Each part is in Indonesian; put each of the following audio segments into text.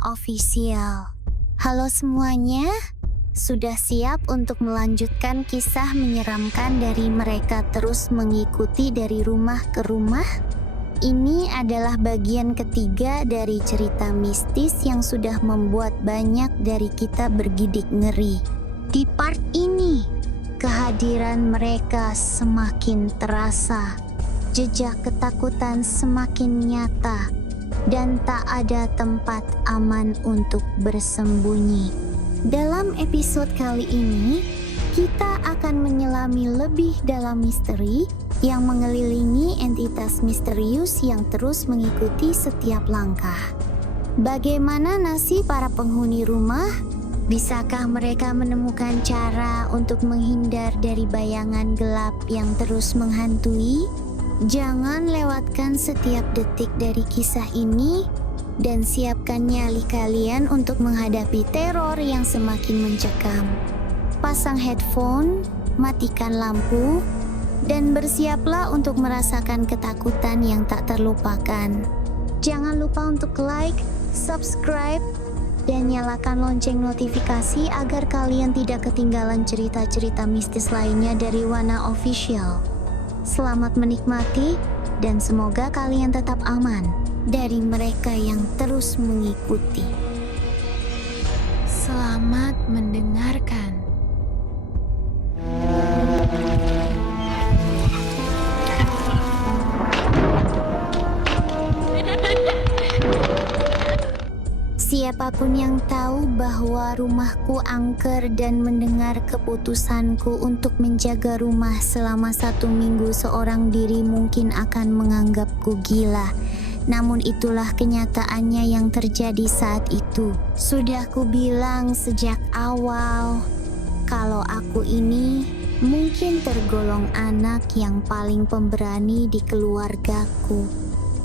Wana Official. Halo semuanya, sudah siap untuk melanjutkan kisah menyeramkan dari mereka terus mengikuti dari rumah ke rumah? Ini adalah bagian ketiga dari cerita mistis yang sudah membuat banyak dari kita bergidik ngeri. Di part ini, kehadiran mereka semakin terasa, jejak ketakutan semakin nyata, dan tak ada tempat aman untuk bersembunyi. Dalam episode kali ini, kita akan menyelami lebih dalam misteri yang mengelilingi entitas misterius yang terus mengikuti setiap langkah. Bagaimana nasib para penghuni rumah? Bisakah mereka menemukan cara untuk menghindar dari bayangan gelap yang terus menghantui? Jangan lewatkan setiap detik dari kisah ini dan siapkan nyali kalian untuk menghadapi teror yang semakin mencekam. Pasang headphone, matikan lampu, dan bersiaplah untuk merasakan ketakutan yang tak terlupakan. Jangan lupa untuk like, subscribe, dan nyalakan lonceng notifikasi agar kalian tidak ketinggalan cerita-cerita mistis lainnya dari Wana Official. Selamat menikmati dan semoga kalian tetap aman dari mereka yang terus mengikuti. Selamat mendengarkan. Siapapun yang tahu bahwa rumahku angker dan mendengar keputusanku untuk menjaga rumah selama 1 minggu seorang diri mungkin akan menganggapku gila. Namun itulah kenyataannya yang terjadi saat itu. Sudah kubilang sejak awal, kalau aku ini mungkin tergolong anak yang paling pemberani di keluargaku.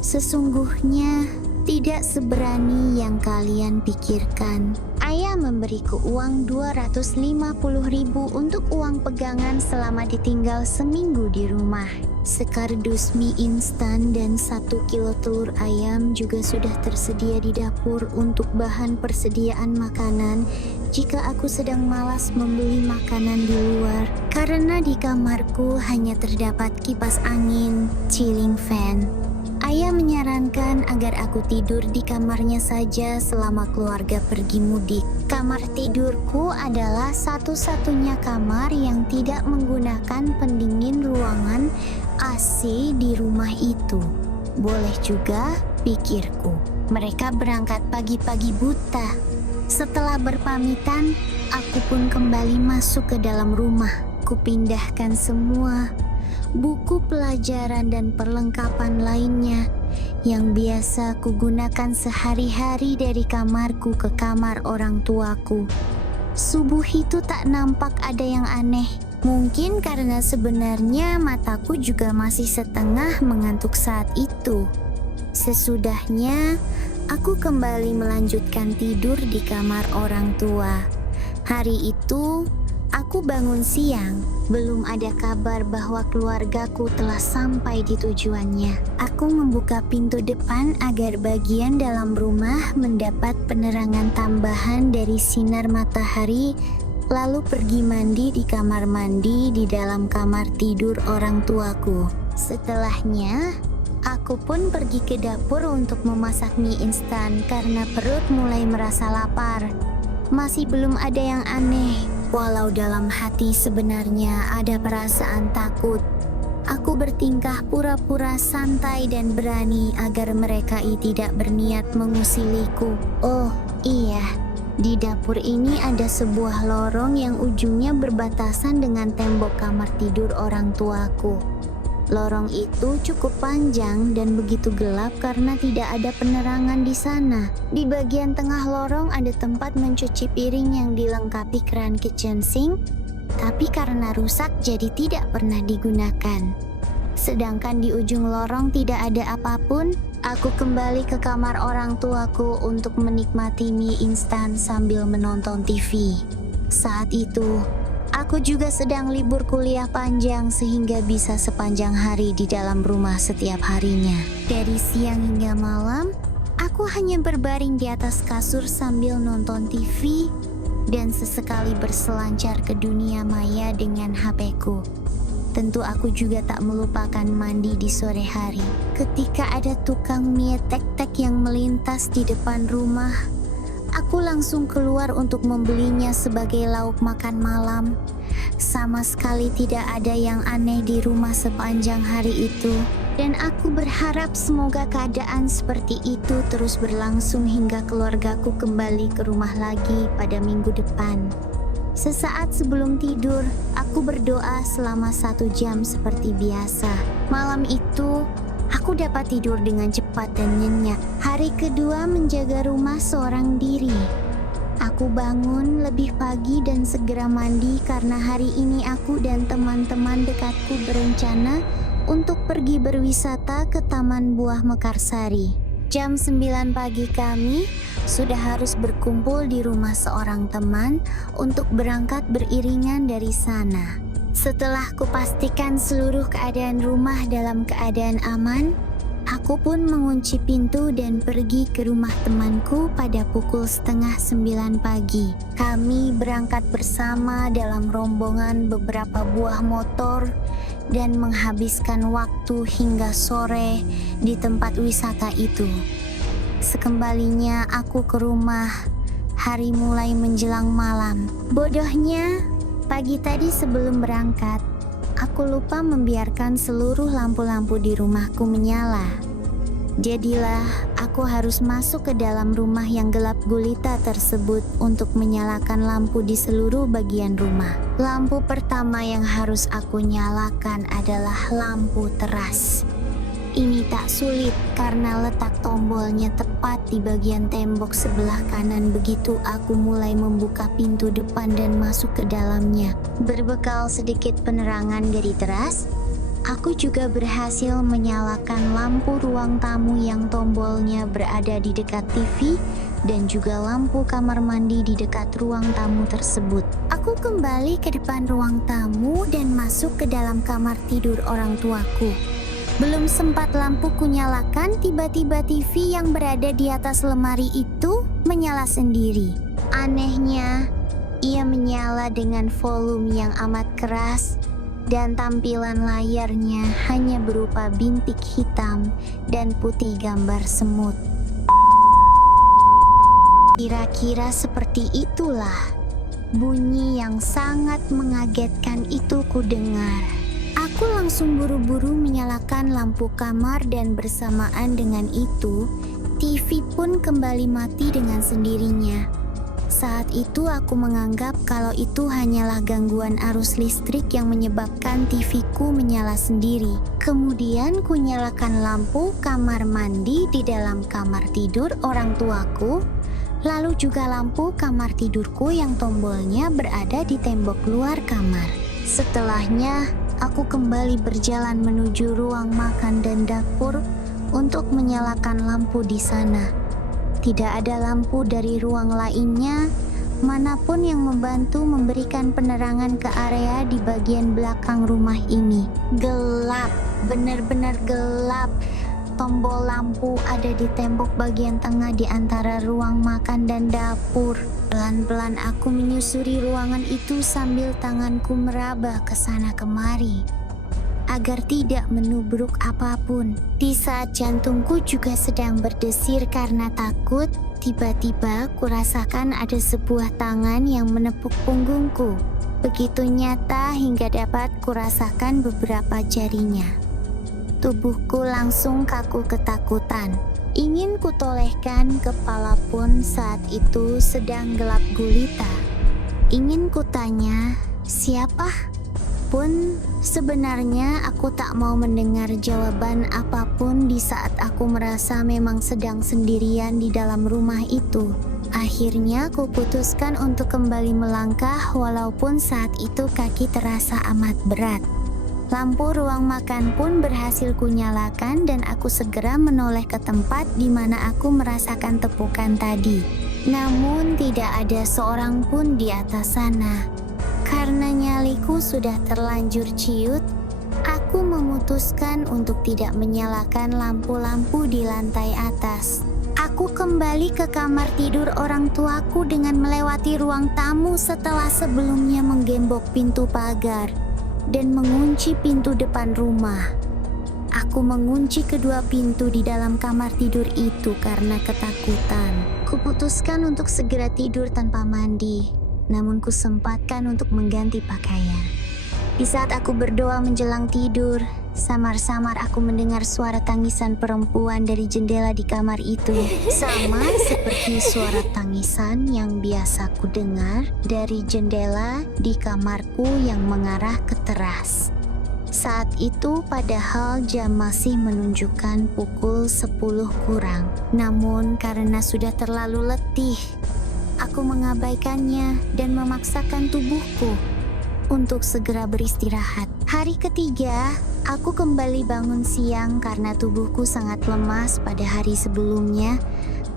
Sesungguhnya tidak seberani yang kalian pikirkan. Ayah memberiku uang 250.000 untuk uang pegangan selama ditinggal seminggu di rumah. Sekardus mie instan dan 1 kilo telur ayam juga sudah tersedia di dapur untuk bahan persediaan makanan jika aku sedang malas membeli makanan di luar. Karena di kamarku hanya terdapat kipas angin, ceiling fan. Ayah menyarankan agar aku tidur di kamarnya saja selama keluarga pergi mudik. Kamar tidurku adalah satu-satunya kamar yang tidak menggunakan pendingin ruangan AC di rumah itu. Boleh juga, pikirku. Mereka berangkat pagi-pagi buta. Setelah berpamitan, aku pun kembali masuk ke dalam rumah. Kupindahkan semua buku pelajaran dan perlengkapan lainnya yang biasa kugunakan sehari-hari dari kamarku ke kamar orang tuaku. Subuh itu tak nampak ada yang aneh. Mungkin karena sebenarnya mataku juga masih setengah mengantuk saat itu. Sesudahnya, aku kembali melanjutkan tidur di kamar orang tua. Hari itu, aku bangun siang, belum ada kabar bahwa keluargaku telah sampai di tujuannya. Aku membuka pintu depan agar bagian dalam rumah mendapat penerangan tambahan dari sinar matahari, lalu pergi mandi di kamar mandi di dalam kamar tidur orang tuaku. Setelahnya, aku pun pergi ke dapur untuk memasak mie instan karena perut mulai merasa lapar. Masih belum ada yang aneh. Walau dalam hati sebenarnya ada perasaan takut, aku bertingkah pura-pura santai dan berani agar mereka tidak berniat mengusiliku. Oh iya, di dapur ini ada sebuah lorong yang ujungnya berbatasan dengan tembok kamar tidur orang tuaku. Lorong itu cukup panjang dan begitu gelap karena tidak ada penerangan di sana. Di bagian tengah lorong ada tempat mencuci piring yang dilengkapi keran kitchen sink, tapi karena rusak jadi tidak pernah digunakan. Sedangkan di ujung lorong tidak ada apapun. Aku kembali ke kamar orang tuaku untuk menikmati mie instan sambil menonton TV. Saat itu, aku juga sedang libur kuliah panjang sehingga bisa sepanjang hari di dalam rumah setiap harinya. Dari siang hingga malam, aku Aku hanya berbaring di atas kasur sambil nonton TV dan sesekali berselancar ke dunia maya dengan HP-ku. Tentu aku juga tak melupakan mandi di sore hari. Ketika ada tukang mie tek-tek yang melintas di depan rumah, aku langsung keluar untuk membelinya sebagai lauk makan malam. Sama sekali tidak ada yang aneh di rumah sepanjang hari itu. Dan aku berharap semoga keadaan seperti itu terus berlangsung hingga keluargaku kembali ke rumah lagi pada minggu depan. Sesaat sebelum tidur, aku berdoa selama 1 jam seperti biasa. Malam itu, aku dapat tidur dengan cepat dan nyenyak. Hari kedua menjaga rumah seorang diri. Aku bangun lebih pagi dan segera mandi karena hari ini aku dan teman-teman dekatku berencana untuk pergi berwisata ke Taman Buah Mekarsari. Jam 9 pagi kami sudah harus berkumpul di rumah seorang teman untuk berangkat beriringan dari sana. Setelah kupastikan seluruh keadaan rumah dalam keadaan aman, aku pun mengunci pintu dan pergi ke rumah temanku pada pukul 8:30 pagi. Kami berangkat bersama dalam rombongan beberapa buah motor dan menghabiskan waktu hingga sore di tempat wisata itu. Sekembalinya aku ke rumah, hari mulai menjelang malam. Bodohnya, pagi tadi sebelum berangkat, aku lupa membiarkan seluruh lampu-lampu di rumahku menyala. Jadilah aku harus masuk ke dalam rumah yang gelap gulita tersebut untuk menyalakan lampu di seluruh bagian rumah. Lampu pertama yang harus aku nyalakan adalah lampu teras. Ini tak sulit karena letak tombolnya tepat di bagian tembok sebelah kanan. Begitu aku mulai membuka pintu depan dan masuk ke dalamnya. Berbekal sedikit penerangan dari teras, aku juga berhasil menyalakan lampu ruang tamu yang tombolnya berada di dekat TV dan juga lampu kamar mandi di dekat ruang tamu tersebut. Aku kembali ke depan ruang tamu dan masuk ke dalam kamar tidur orang tuaku. Belum sempat lampu kunyalakan, tiba-tiba TV yang berada di atas lemari itu menyala sendiri. Anehnya, ia menyala dengan volume yang amat keras dan tampilan layarnya hanya berupa bintik hitam dan putih gambar semut. Kira-kira seperti itulah bunyi yang sangat mengagetkan itu kudengar. Aku langsung buru-buru menyalakan lampu kamar dan bersamaan dengan itu, TV pun kembali mati dengan sendirinya. Saat itu aku menganggap kalau itu hanyalah gangguan arus listrik yang menyebabkan TV-ku menyala sendiri. Kemudian kunyalakan lampu kamar mandi di dalam kamar tidur orang tuaku, lalu juga lampu kamar tidurku yang tombolnya berada di tembok luar kamar. Setelahnya, aku kembali berjalan menuju ruang makan dan dapur untuk menyalakan lampu di sana. Tidak ada lampu dari ruang lainnya, manapun yang membantu memberikan penerangan ke area di bagian belakang rumah ini. Gelap, benar-benar gelap. Tombol lampu ada di tembok bagian tengah di antara ruang makan dan dapur. Pelan-pelan aku menyusuri ruangan itu sambil tanganku meraba ke sana kemari agar tidak menubruk apapun. Di saat jantungku juga sedang berdesir karena takut, tiba-tiba kurasakan ada sebuah tangan yang menepuk punggungku. Begitu nyata hingga dapat kurasakan beberapa jarinya. Tubuhku langsung kaku ketakutan. Ingin kutolehkan kepala pun saat itu sedang gelap gulita. Ingin kutanya, siapa? Pun sebenarnya aku tak mau mendengar jawaban apapun di saat aku merasa memang sedang sendirian di dalam rumah itu. Akhirnya aku putuskan untuk kembali melangkah walaupun saat itu kaki terasa amat berat. Lampu ruang makan pun berhasil kunyalakan dan aku segera menoleh ke tempat di mana aku merasakan tepukan tadi. Namun tidak ada seorang pun di atas sana. Karena nyaliku sudah terlanjur ciut, aku memutuskan untuk tidak menyalakan lampu-lampu di lantai atas. Aku kembali ke kamar tidur orang tuaku dengan melewati ruang tamu setelah sebelumnya menggembok pintu pagar dan mengunci pintu depan rumah. Aku mengunci kedua pintu di dalam kamar tidur itu karena ketakutan. Kuputuskan untuk segera tidur tanpa mandi, namun kusempatkan untuk mengganti pakaian. Di saat aku berdoa menjelang tidur, samar-samar aku mendengar suara tangisan perempuan dari jendela di kamar itu. Sama seperti suara tangisan yang biasa ku dengar dari jendela di kamarku yang mengarah ke teras. Saat itu padahal jam masih menunjukkan pukul 10 kurang. Namun karena sudah terlalu letih, aku mengabaikannya dan memaksakan tubuhku untuk segera beristirahat. Hari ketiga, aku kembali bangun siang karena tubuhku sangat lemas pada hari sebelumnya.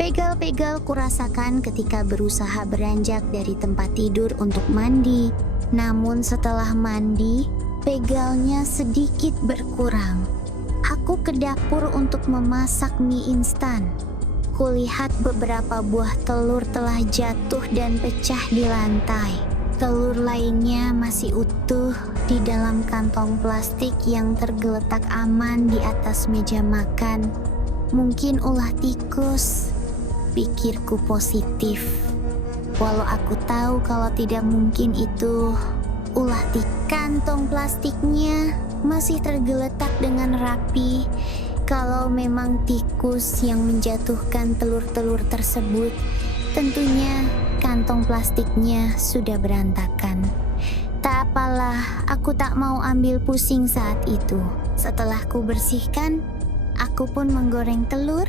Pegal-pegal kurasakan ketika berusaha beranjak dari tempat tidur untuk mandi. Namun setelah mandi, pegalnya sedikit berkurang. Aku ke dapur untuk memasak mie instan. Kulihat beberapa buah telur telah jatuh dan pecah di lantai. Telur lainnya masih utuh di dalam kantong plastik yang tergeletak aman di atas meja makan. Mungkin ulah tikus, pikirku positif. Walau aku tahu kalau tidak mungkin itu ulah tikus. Kantong plastiknya masih tergeletak dengan rapi. Kalau memang tikus yang menjatuhkan telur-telur tersebut, tentunya kantong plastiknya sudah berantakan. Tak apalah, aku tak mau ambil pusing saat itu. Setelah ku bersihkan, aku pun menggoreng telur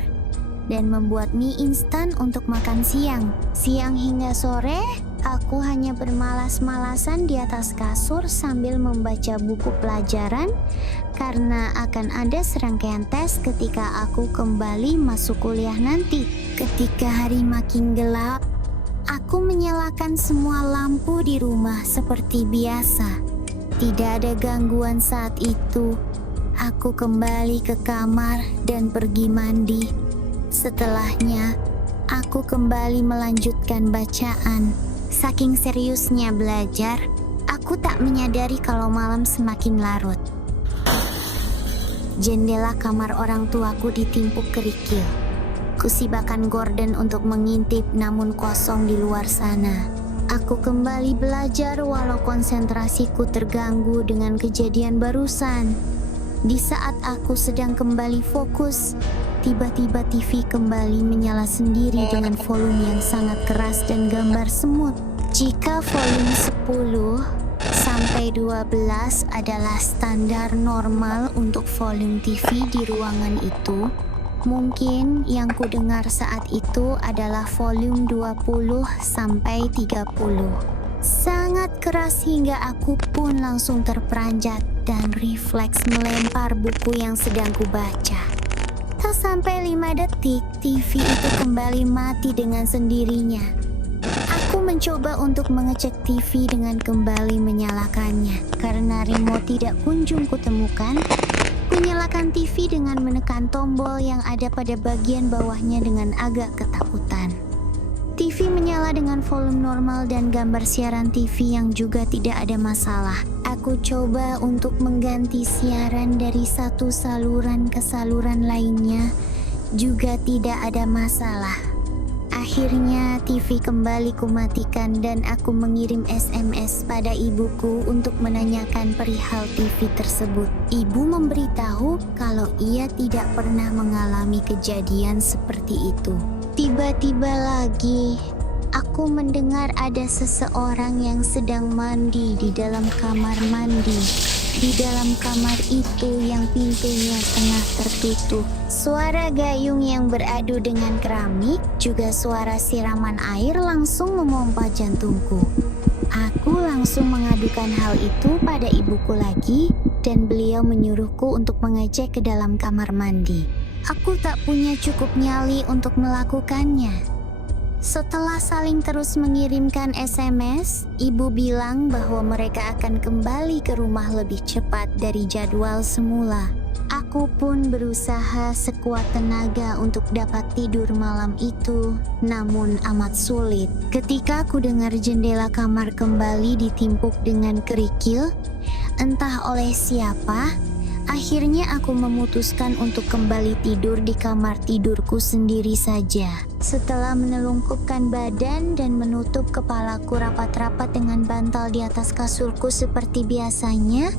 dan membuat mie instan untuk makan siang. Siang hingga sore, aku hanya bermalas-malasan di atas kasur sambil membaca buku pelajaran karena akan ada serangkaian tes ketika aku kembali masuk kuliah nanti. Ketika hari makin gelap, aku menyalakan semua lampu di rumah seperti biasa. Tidak ada gangguan saat itu. Aku kembali ke kamar dan pergi mandi. Setelahnya, aku kembali melanjutkan bacaan. Saking seriusnya belajar, aku tak menyadari kalau malam semakin larut. Jendela kamar orang tuaku ditimpuk kerikil. Kusibakan Gordon untuk mengintip namun kosong di luar sana. Aku kembali belajar walau konsentrasiku terganggu dengan kejadian barusan. Di saat aku sedang kembali fokus, tiba-tiba TV kembali menyala sendiri dengan volume yang sangat keras dan gambar semut. Jika volume 10 sampai 12 adalah standar normal untuk volume TV di ruangan itu, mungkin yang ku dengar saat itu adalah volume 20 sampai 30. Sangat keras hingga aku pun langsung terperanjat dan refleks melempar buku yang sedang kubaca. Tak sampai 5 detik, TV itu kembali mati dengan sendirinya. Aku mencoba untuk mengecek TV dengan kembali menyalakannya. Karena remote tidak kunjung kutemukan, kunyalakan TV dengan menekan tombol yang ada pada bagian bawahnya dengan agak ketakutan. TV menyala dengan volume normal dan gambar siaran TV yang juga tidak ada masalah. Aku coba untuk mengganti siaran dari satu saluran ke saluran lainnya, juga tidak ada masalah. Akhirnya TV kembali kumatikan dan aku mengirim SMS pada ibuku untuk menanyakan perihal TV tersebut. Ibu memberitahu kalau ia tidak pernah mengalami kejadian seperti itu. Tiba-tiba lagi, aku mendengar ada seseorang yang sedang mandi di dalam kamar mandi. Di dalam kamar itu yang pintunya tengah tertutup. Suara gayung yang beradu dengan keramik, juga suara siraman air langsung memompa jantungku. Aku langsung mengadukan hal itu pada ibuku lagi, dan beliau menyuruhku untuk mengecek ke dalam kamar mandi. Aku tak punya cukup nyali untuk melakukannya. Setelah saling terus mengirimkan SMS, ibu bilang bahwa mereka akan kembali ke rumah lebih cepat dari jadwal semula. Aku Aku pun berusaha sekuat tenaga untuk dapat tidur malam itu, namun amat sulit. Ketika aku dengar jendela kamar kembali ditimpuk dengan kerikil, entah oleh siapa, akhirnya aku memutuskan untuk kembali tidur di kamar tidurku sendiri saja. Setelah menelungkupkan badan dan menutup kepalaku rapat-rapat dengan bantal di atas kasurku seperti biasanya,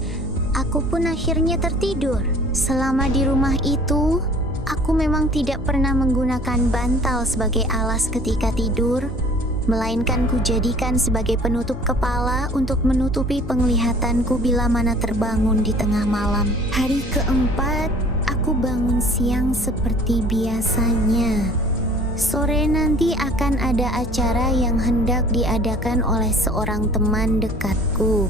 aku pun akhirnya tertidur. Selama di rumah itu, aku memang tidak pernah menggunakan bantal sebagai alas ketika tidur, melainkan kujadikan sebagai penutup kepala untuk menutupi penglihatanku bila mana terbangun di tengah malam. Hari keempat, aku bangun siang seperti biasanya. Sore nanti akan ada acara yang hendak diadakan oleh seorang teman dekatku.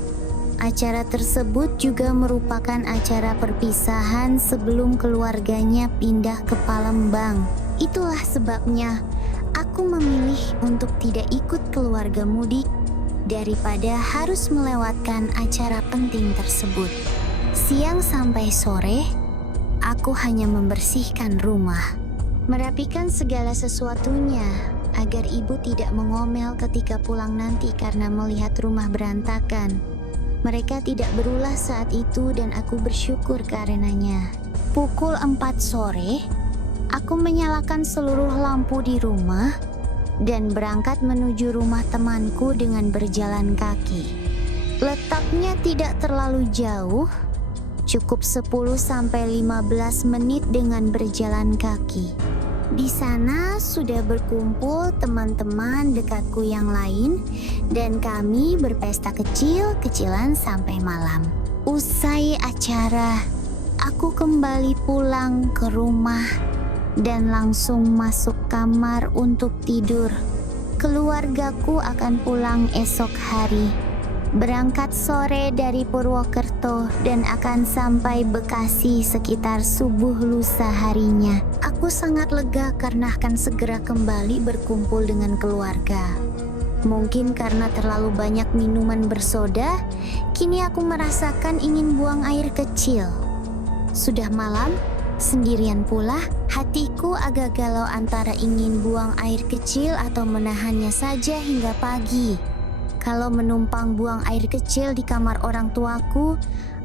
Acara tersebut juga merupakan acara perpisahan sebelum keluarganya pindah ke Palembang. Itulah sebabnya aku memilih untuk tidak ikut keluarga mudik daripada harus melewatkan acara penting tersebut. Siang sampai sore, aku hanya membersihkan rumah, merapikan segala sesuatunya agar ibu tidak mengomel ketika pulang nanti karena melihat rumah berantakan. Mereka tidak berulah saat itu dan aku bersyukur karenanya. Pukul 4 sore, aku menyalakan seluruh lampu di rumah dan berangkat menuju rumah temanku dengan berjalan kaki. Letaknya tidak terlalu jauh, cukup 10-15 menit dengan berjalan kaki. Di sana sudah berkumpul teman-teman dekatku yang lain dan kami berpesta kecil-kecilan sampai malam. Usai acara, aku kembali pulang ke rumah dan langsung masuk kamar untuk tidur. Keluargaku akan pulang esok hari. Berangkat sore dari Purwokerto dan akan sampai Bekasi sekitar subuh lusa harinya. Aku sangat lega karena akan segera kembali berkumpul dengan keluarga. Mungkin karena terlalu banyak minuman bersoda, kini aku merasakan ingin buang air kecil. Sudah malam, sendirian pula, hatiku agak galau antara ingin buang air kecil atau menahannya saja hingga pagi. Kalau menumpang buang air kecil di kamar orang tuaku,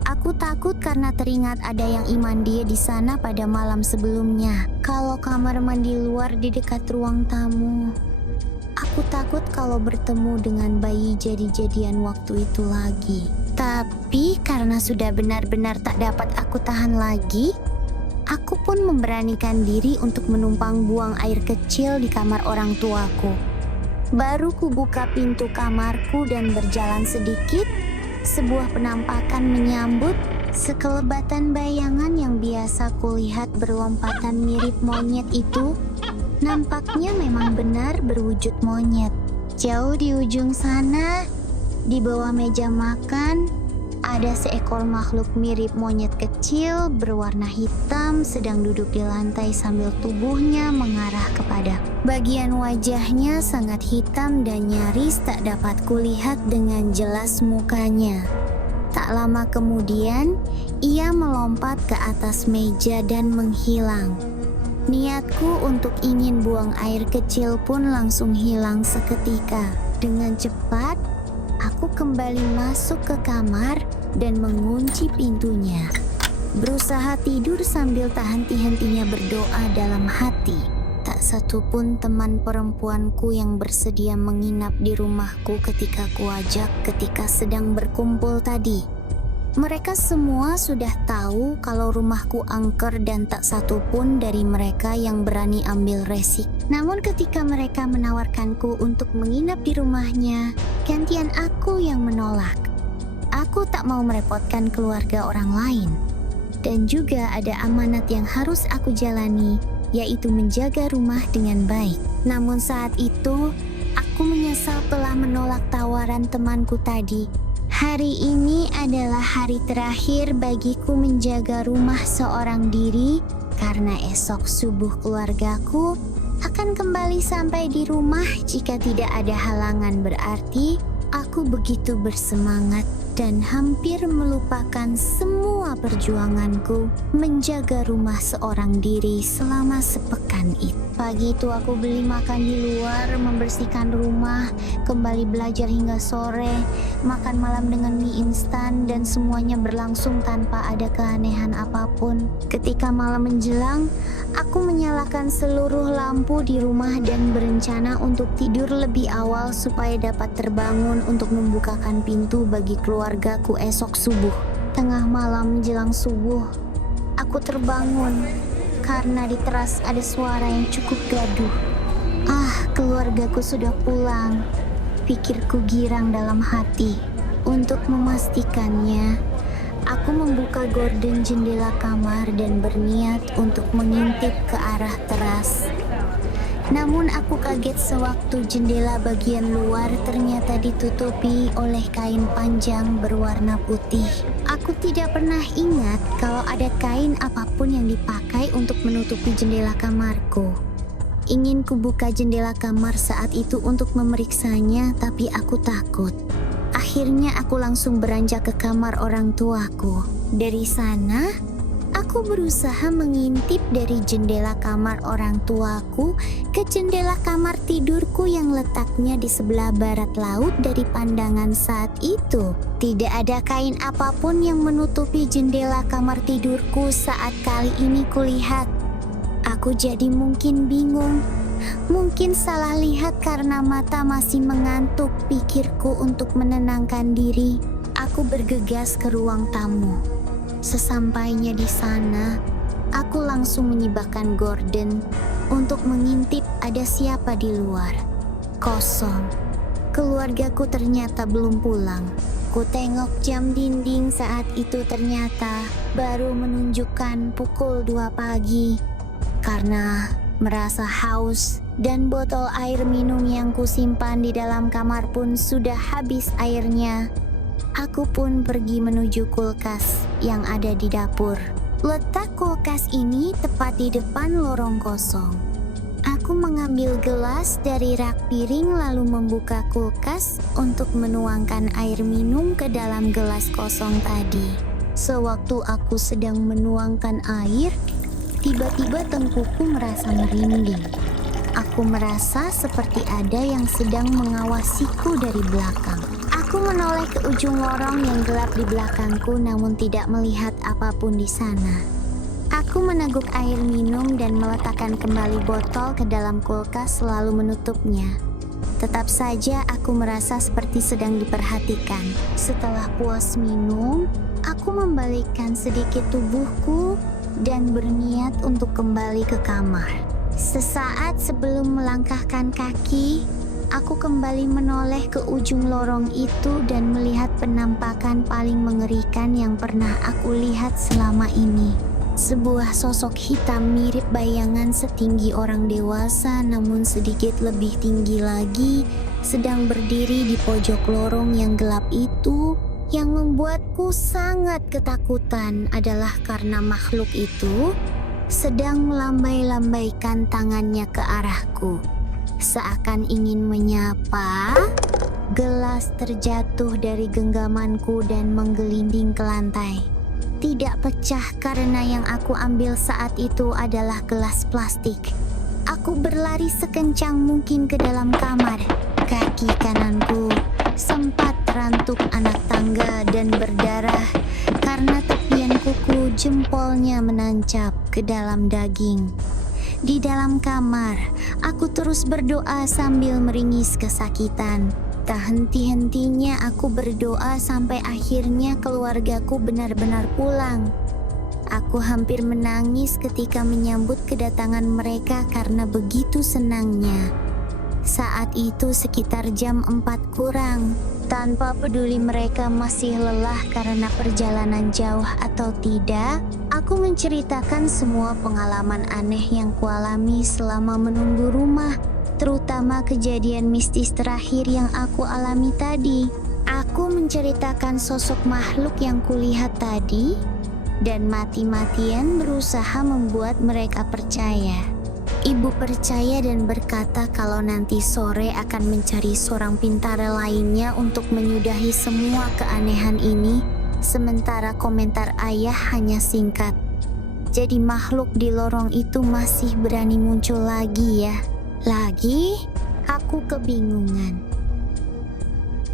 aku takut karena teringat ada yang mandi di sana pada malam sebelumnya. Kalau kamar mandi luar di dekat ruang tamu, aku takut kalau bertemu dengan bayi jadi-jadian waktu itu lagi. Tapi karena sudah benar-benar tak dapat aku tahan lagi, aku pun memberanikan diri untuk menumpang buang air kecil di kamar orang tuaku. Baru kubuka pintu kamarku dan berjalan sedikit, sebuah penampakan menyambut, sekelebatan bayangan yang biasa kulihat berlompatan mirip monyet itu, nampaknya memang benar berwujud monyet. Jauh di ujung sana, di bawah meja makan, ada seekor makhluk mirip monyet kecil berwarna hitam sedang duduk di lantai sambil tubuhnya mengarah kepada. Bagian wajahnya sangat hitam dan nyaris tak dapat kulihat dengan jelas mukanya. Tak lama kemudian, ia melompat ke atas meja dan menghilang. Niatku untuk ingin buang air kecil pun langsung hilang seketika. Dengan cepat, aku kembali masuk ke kamar dan mengunci pintunya. Berusaha tidur sambil tak henti-hentinya berdoa dalam hati. Tak satu pun teman perempuanku yang bersedia menginap di rumahku ketika kuajak ketika sedang berkumpul tadi. Mereka semua sudah tahu kalau rumahku angker dan tak satu pun dari mereka yang berani ambil resik. Namun ketika mereka menawarkanku untuk menginap di rumahnya, gantian aku yang menolak. Aku tak mau merepotkan keluarga orang lain. Dan juga ada amanat yang harus aku jalani, yaitu menjaga rumah dengan baik. Namun saat itu, aku menyesal telah menolak tawaran temanku tadi. Hari ini adalah hari terakhir bagiku menjaga rumah seorang diri, karena esok subuh keluargaku akan kembali sampai di rumah jika tidak ada halangan. Berarti aku begitu bersemangat dan hampir melupakan semua perjuanganku menjaga rumah seorang diri selama sepekan itu. Pagi itu aku beli makan di luar, membersihkan rumah, kembali belajar hingga sore, makan malam dengan mie instan, dan semuanya berlangsung tanpa ada keanehan apapun. Ketika malam menjelang, aku menyalakan seluruh lampu di rumah dan berencana untuk tidur lebih awal supaya dapat terbangun untuk membukakan pintu bagi keluargaku esok subuh. Tengah malam menjelang subuh, aku terbangun karena di teras ada suara yang cukup gaduh. Keluargaku sudah pulang. Pikirku girang dalam hati. Untuk memastikannya, aku membuka gorden jendela kamar dan berniat untuk mengintip ke arah teras. Namun aku kaget sewaktu jendela bagian luar ternyata ditutupi oleh kain panjang berwarna putih. Aku tidak pernah ingat kalau ada kain apapun yang dipakai untuk menutupi jendela kamarku. Ingin kubuka jendela kamar saat itu untuk memeriksanya, tapi aku takut. Akhirnya aku langsung beranjak ke kamar orang tuaku. Dari sana, aku berusaha mengintip dari jendela kamar orang tuaku ke jendela kamar tidurku yang letaknya di sebelah barat laut dari pandangan saat itu. Tidak ada kain apapun yang menutupi jendela kamar tidurku saat kali ini kulihat. Aku jadi mungkin bingung. Mungkin salah lihat karena mata masih mengantuk, pikirku untuk menenangkan diri. Aku bergegas ke ruang tamu. Sesampainya di sana, aku langsung menyibakkan gorden untuk mengintip ada siapa di luar. Kosong. Keluargaku ternyata belum pulang. Ku tengok jam dinding saat itu ternyata baru menunjukkan pukul 2 pagi. Karena merasa haus dan botol air minum yang kusimpan di dalam kamar pun sudah habis airnya, aku pun pergi menuju kulkas yang ada di dapur. Letak kulkas ini tepat di depan lorong kosong. Aku mengambil gelas dari rak piring lalu membuka kulkas untuk menuangkan air minum ke dalam gelas kosong tadi. Sewaktu aku sedang menuangkan air, tiba-tiba tengkuku merasa merinding. Aku merasa seperti ada yang sedang mengawasiku dari belakang. Aku menoleh ke ujung lorong yang gelap di belakangku namun tidak melihat apapun di sana. Aku meneguk air minum dan meletakkan kembali botol ke dalam kulkas lalu menutupnya. Tetap saja aku merasa seperti sedang diperhatikan. Setelah puas minum, aku membalikkan sedikit tubuhku dan berniat untuk kembali ke kamar. Sesaat sebelum melangkahkan kaki, aku kembali menoleh ke ujung lorong itu dan melihat penampakan paling mengerikan yang pernah aku lihat selama ini. Sebuah sosok hitam mirip bayangan setinggi orang dewasa namun sedikit lebih tinggi lagi sedang berdiri di pojok lorong yang gelap itu. Yang membuatku sangat ketakutan adalah karena makhluk itu sedang melambai-lambaikan tangannya ke arahku. Seakan ingin menyapa, gelas terjatuh dari genggamanku dan menggelinding ke lantai. Tidak pecah karena yang aku ambil saat itu adalah gelas plastik. Aku berlari sekencang mungkin ke dalam kamar. Kaki kananku sempat terantuk anak tangga dan berdarah karena tepian kuku jempolnya menancap ke dalam daging. Di dalam kamar, aku terus berdoa sambil meringis kesakitan. Tak henti-hentinya aku berdoa sampai akhirnya keluargaku benar-benar pulang. Aku hampir menangis ketika menyambut kedatangan mereka karena begitu senangnya. Saat itu sekitar jam 4 kurang. Tanpa peduli mereka masih lelah karena perjalanan jauh atau tidak, aku menceritakan semua pengalaman aneh yang kualami selama menunggu rumah, terutama kejadian mistis terakhir yang aku alami tadi. Aku menceritakan sosok makhluk yang kulihat tadi dan mati-matian berusaha membuat mereka percaya. Ibu percaya dan berkata kalau nanti sore akan mencari seorang pintar lainnya untuk menyudahi semua keanehan ini, sementara komentar ayah hanya singkat. Jadi makhluk di lorong itu masih berani muncul lagi ya? Lagi? Aku kebingungan.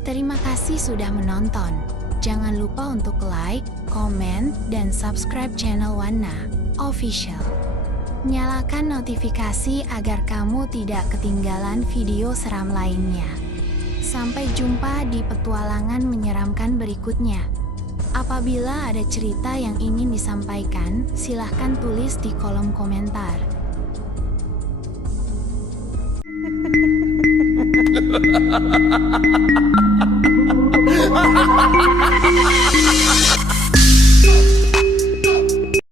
Terima kasih sudah menonton. Jangan lupa untuk like, komen, dan subscribe channel Wana Official. Nyalakan notifikasi agar kamu tidak ketinggalan video seram lainnya. Sampai jumpa di petualangan menyeramkan berikutnya. Apabila ada cerita yang ingin disampaikan, silahkan tulis di kolom komentar. Ha ha ha ha!